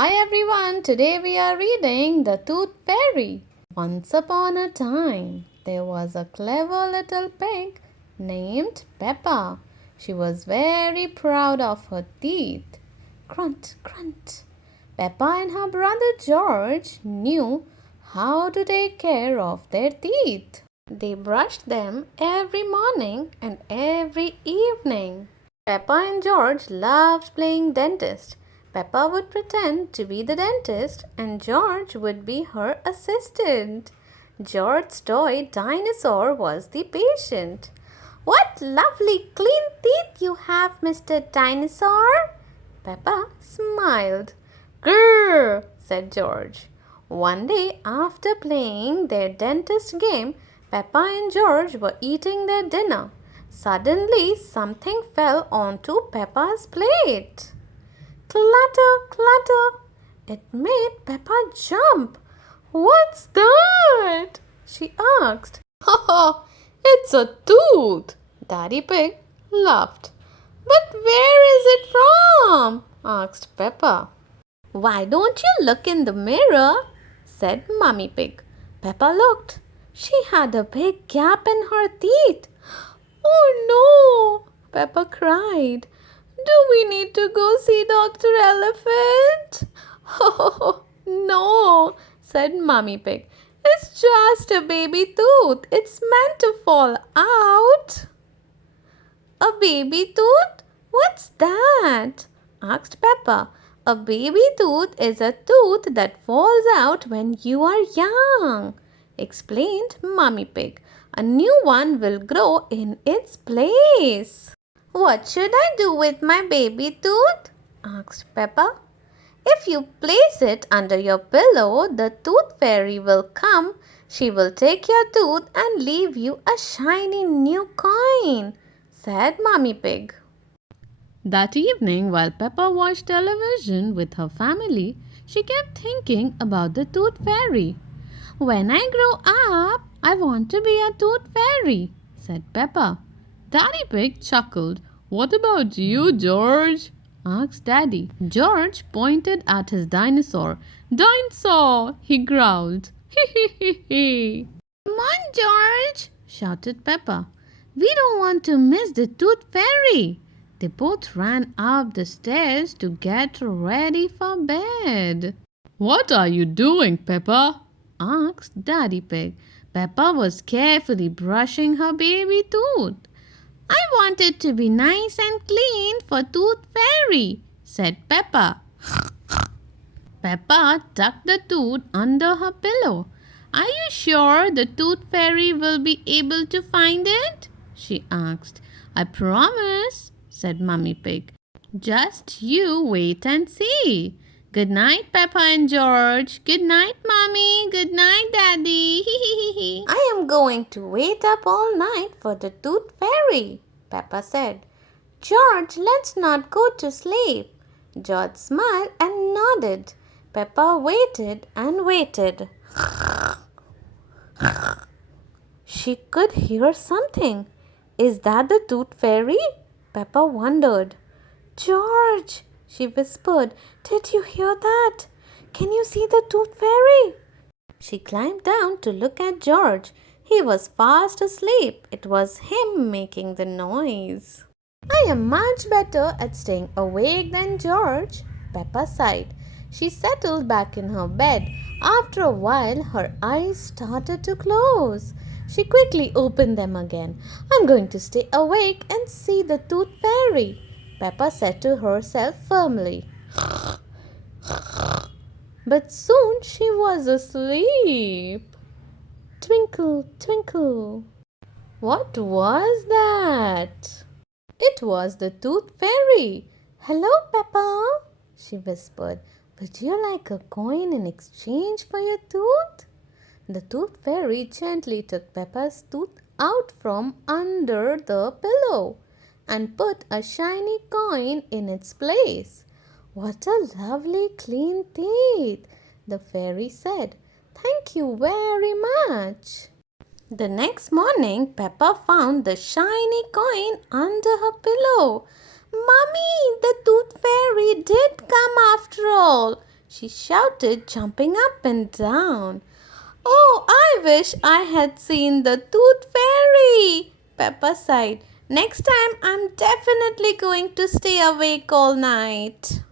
Hi everyone, today we are reading The Tooth Fairy. Once upon a time, there was a clever little pig named Peppa. She was very proud of her teeth. Grunt, grunt. Peppa and her brother George knew how to take care of their teeth. They brushed them every morning and every evening. Peppa and George loved playing dentist. Peppa would pretend to be the dentist and George would be her assistant. George's toy dinosaur was the patient. What lovely clean teeth you have, Mr. Dinosaur! Peppa smiled. Grrr, said George. One day, after playing their dentist game, Peppa and George were eating their dinner. Suddenly, something fell onto Peppa's plate. Clatter, clatter. It made Peppa jump. What's that? She asked. Ha, it's a tooth. Daddy Pig laughed. But where is it from? Asked Peppa. Why don't you look in the mirror? Said Mummy Pig. Peppa looked. She had a big gap in her teeth. Oh no! Peppa cried. Do we need to go see Dr. Elephant? Oh, no, said Mummy Pig. It's just a baby tooth. It's meant to fall out. A baby tooth? What's that? Asked Peppa. A baby tooth is a tooth that falls out when you are young, explained Mummy Pig. A new one will grow in its place. What should I do with my baby tooth? Asked Peppa. If you place it under your pillow, the tooth fairy will come. She will take your tooth and leave you a shiny new coin, said Mummy Pig. That evening, while Peppa watched television with her family, she kept thinking about the tooth fairy. When I grow up, I want to be a tooth fairy, said Peppa. Daddy Pig chuckled. What about you, George? Asked Daddy. George pointed at his dinosaur. Dinosaur! He growled. Hee. Come on, George! Shouted Peppa. We don't want to miss the tooth fairy. They both ran up the stairs to get ready for bed. What are you doing, Peppa? Asked Daddy Pig. Peppa was carefully brushing her baby tooth. I want it to be nice and clean for Tooth Fairy, said Peppa. Peppa tucked the tooth under her pillow. Are you sure the Tooth Fairy will be able to find it? She asked. I promise, said Mummy Pig. Just you wait and see. Good night, Peppa and George. Good night, Mommy. Good night, Daddy. I am going to wait up all night for the Tooth Fairy, Peppa said. George, let's not go to sleep. George smiled and nodded. Peppa waited and waited. She could hear something. Is that the Tooth Fairy? Peppa wondered. George, she whispered, did you hear that? Can you see the Tooth Fairy? She climbed down to look at George. He was fast asleep. It was him making the noise. I am much better at staying awake than George, Peppa sighed. She settled back in her bed. After a while, her eyes started to close. She quickly opened them again. I'm going to stay awake and see the Tooth Fairy, Peppa said to herself firmly. But soon she was asleep. Twinkle, twinkle. What was that? It was the Tooth Fairy. Hello, Peppa, she whispered. Would you like a coin in exchange for your tooth? The Tooth Fairy gently took Peppa's tooth out from under the pillow and put a shiny coin in its place. What a lovely clean teeth, the fairy said. Thank you very much. The next morning, Peppa found the shiny coin under her pillow. Mummy, the Tooth Fairy did come after all. she shouted, jumping up and down. Oh, I wish I had seen the tooth fairy, Peppa sighed. Next time I'm definitely going to stay awake all night.